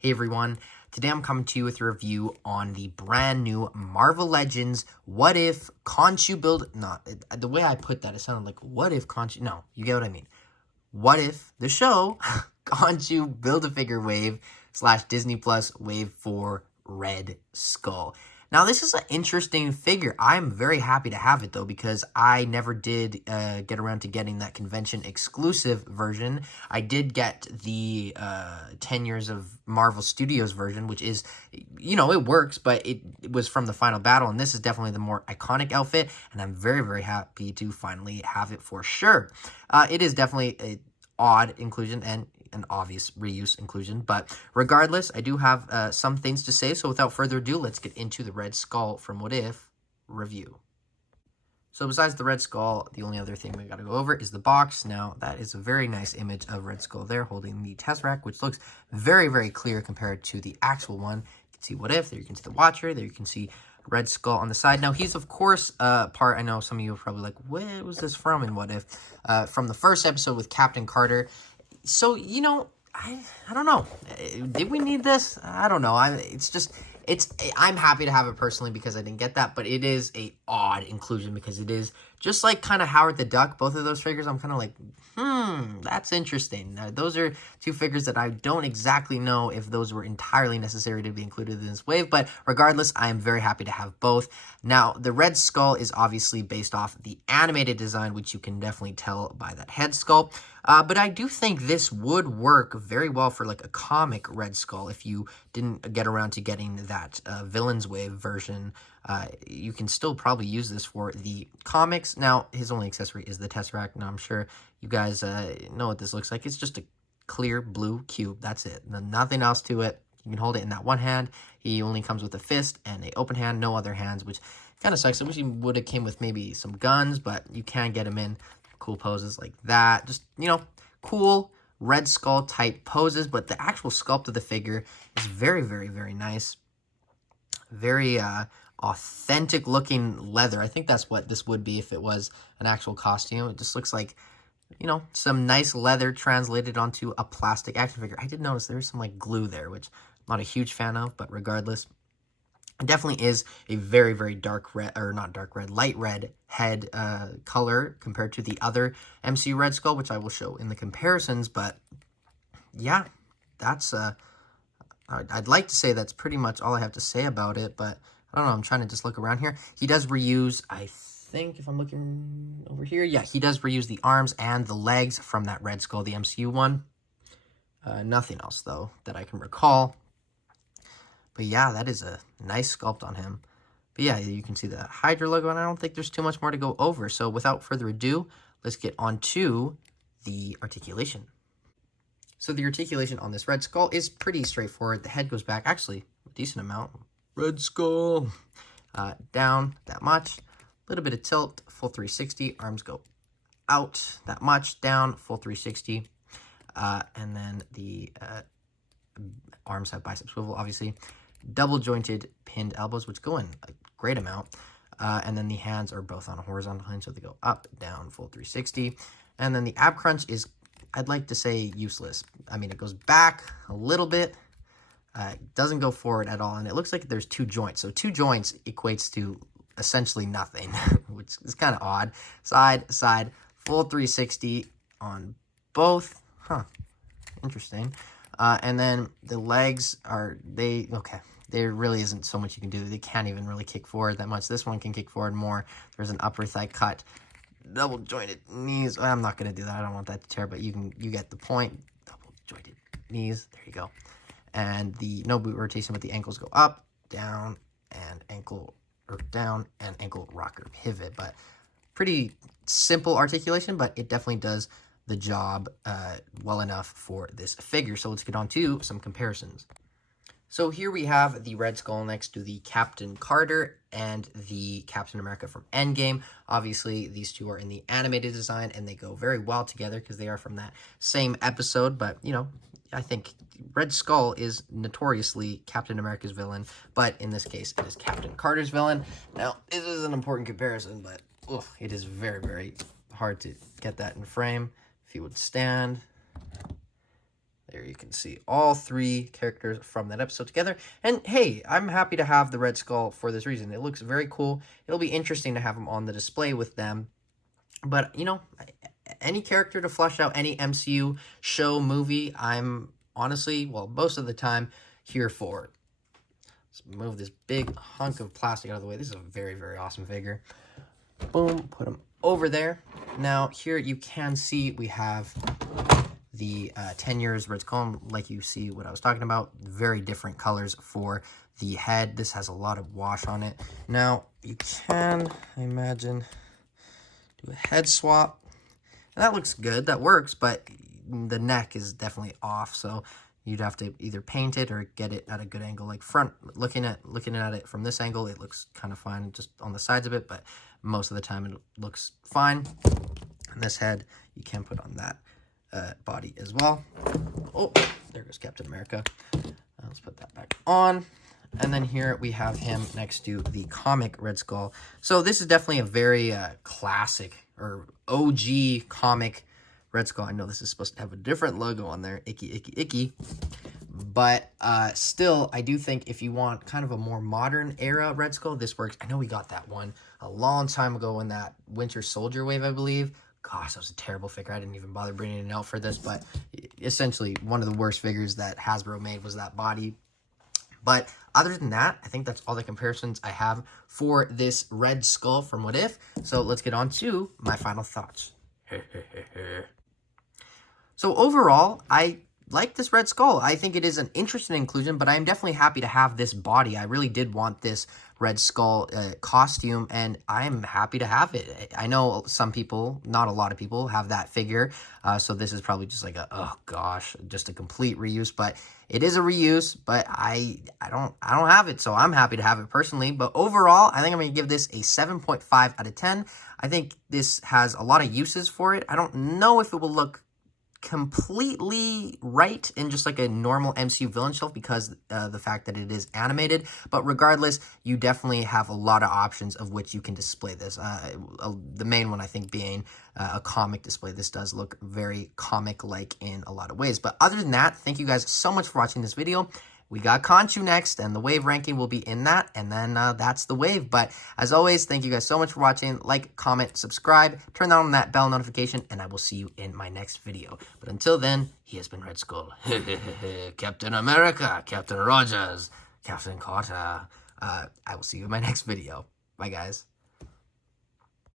Hey everyone, today I'm coming to you with a review on the brand new Marvel Legends What If Khonshu Build... the way I put that, it sounded like What If Khonshu... No, you get what I mean. What If the show Khonshu Build-A-Figure Wave / Disney Plus Wave 4 Red Skull. Now, this is an interesting figure. I'm very happy to have it, though, because I never did get around to getting that convention exclusive version. I did get the 10 Years of Marvel Studios version, which is, you know, it works, but it was from the final battle, and this is definitely the more iconic outfit, and I'm very, very happy to finally have it for sure. It is definitely an odd inclusion and an obvious reuse inclusion, but regardless, I do have some things to say, so without further ado, let's get into the Red Skull from What If review. So besides the Red Skull, the only other thing we gotta go over is the box. Now, that is a very nice image of Red Skull there holding the Tesseract, which looks very, very clear compared to the actual one. You can see What If, there you can see the Watcher, there you can see Red Skull on the side. Now, he's, of course, part, I know some of you are probably like, where was this from and What If? From the first episode with Captain Carter. So, you know, I don't know. Did we need this? I don't know. I'm happy to have it personally because I didn't get that, but it is a odd inclusion because it is just like kind of Howard the Duck. Both of those figures, I'm kind of like, that's interesting. Those are two figures that I don't exactly know if those were entirely necessary to be included in this wave, but regardless, I am very happy to have both. Now, the Red Skull is obviously based off the animated design, which you can definitely tell by that head sculpt. But I do think this would work very well for like a comic Red Skull if you didn't get around to getting that Villains Wave version. You can still probably use this for the comics. Now, his only accessory is the Tesseract. Now, I'm sure you guys know what this looks like. It's just a clear blue cube. That's it. Nothing else to it. You can hold it in that one hand. He only comes with a fist and an open hand, no other hands, which kind of sucks. I wish he would have came with maybe some guns, but you can get him in cool poses like that. Just, you know, cool Red Skull type poses, but the actual sculpt of the figure is very, very, very nice. Very authentic looking leather. I think that's what this would be if it was an actual costume. It just looks like, you know, some nice leather translated onto a plastic action figure. I did notice there's some like glue there, which I'm not a huge fan of, but regardless, it definitely is a very, very dark red, or not dark red, light red head color compared to the other MCU Red Skull, which I will show in the comparisons. But yeah, that's, I'd like to say that's pretty much all I have to say about it, but I don't know, I'm trying to just look around here. He does reuse, I think, if I'm looking over here, yeah, he does reuse the arms and the legs from that Red Skull, the MCU one. Nothing else, though, that I can recall. But yeah, that is a nice sculpt on him. But yeah, you can see the Hydra logo, and I don't think there's too much more to go over. So without further ado, let's get on to the articulation. So the articulation on this Red Skull is pretty straightforward. The head goes back, actually, a decent amount. Red Skull. Down that much. A little bit of tilt, full 360. Arms go out that much, down, full 360. And then the arms have bicep swivel, obviously. Double jointed pinned elbows, which go in a great amount. And then the hands are both on a horizontal hinge, so they go up, down, full 360. And then the ab crunch is, I'd like to say, useless. I mean, it goes back a little bit. Doesn't go forward at all, and it looks like there's two joints. So 2 joints equates to essentially nothing, which is kind of odd. Side, side, full 360 on both. Huh, interesting. And then the legs are, okay, there really isn't so much you can do. They can't even really kick forward that much. This one can kick forward more. There's an upper thigh cut. Double jointed knees. I'm not going to do that. I don't want that to tear, but you get the point. Double jointed knees. There you go. And the no boot rotation, but the ankles go up, down, and ankle, or down, and ankle rocker pivot. But pretty simple articulation, but it definitely does the job well enough for this figure. So let's get on to some comparisons. So here we have the Red Skull next to the Captain Carter and the Captain America from Endgame. Obviously, these two are in the animated design, and they go very well together because they are from that same episode. But, you know, I think Red Skull is notoriously Captain America's villain, but in this case, it is Captain Carter's villain. Now, this is an important comparison, but it is very, very hard to get that in frame. If he would stand, there you can see all 3 characters from that episode together. And hey, I'm happy to have the Red Skull for this reason. It looks very cool. It'll be interesting to have him on the display with them. But, you know, any character to flesh out any MCU show, movie, I'm honestly, well, most of the time, here for it. Let's move this big hunk of plastic out of the way. This is a very, very awesome figure. Boom, put him over there. Now, here you can see we have the 10 years Red Skull, like you see what I was talking about. Very different colors for the head. This has a lot of wash on it. Now, you can, I imagine, do a head swap. And that looks good. That works, but the neck is definitely off, so you'd have to either paint it or get it at a good angle. Like front, looking at it from this angle, it looks kind of fine just on the sides of it, but most of the time it looks fine. And this head, you can put on that body as well. Oh, there goes Captain America. Let's put that back on. And then here we have him next to the comic Red Skull. So this is definitely a very classic or OG comic Red Skull. I know this is supposed to have a different logo on there. Icky, icky, icky. But still, I do think if you want kind of a more modern era Red Skull, this works. I know we got that one a long time ago in that Winter Soldier wave, I believe. Gosh, that was a terrible figure. I didn't even bother bringing it out for this. But essentially, one of the worst figures that Hasbro made was that body. But other than that, I think that's all the comparisons I have for this Red Skull from What If. So let's get on to my final thoughts. So overall, I like this Red Skull. I think it is an interesting inclusion, but I'm definitely happy to have this body. I really did want this Red Skull costume, and I'm happy to have it. I know some people, not a lot of people, have that figure, so this is probably just like a, oh gosh, just a complete reuse, but it is a reuse, but I don't have it, so I'm happy to have it personally. But overall, I think I'm going to give this a 7.5 out of 10. I think this has a lot of uses for it. I don't know if it will look completely right in just like a normal MCU villain shelf because the fact that it is animated, but regardless, you definitely have a lot of options of which you can display this. The main one, I think, being a comic display. This does look very comic-like in a lot of ways. But other than that, thank you guys so much for watching this video. We got Khonshu next, and the wave ranking will be in that, and then that's the wave. But as always, thank you guys so much for watching. Like, comment, subscribe, turn on that bell notification, and I will see you in my next video. But until then, he has been Red Skull. Captain America, Captain Rogers, Captain Carter. I will see you in my next video. Bye, guys.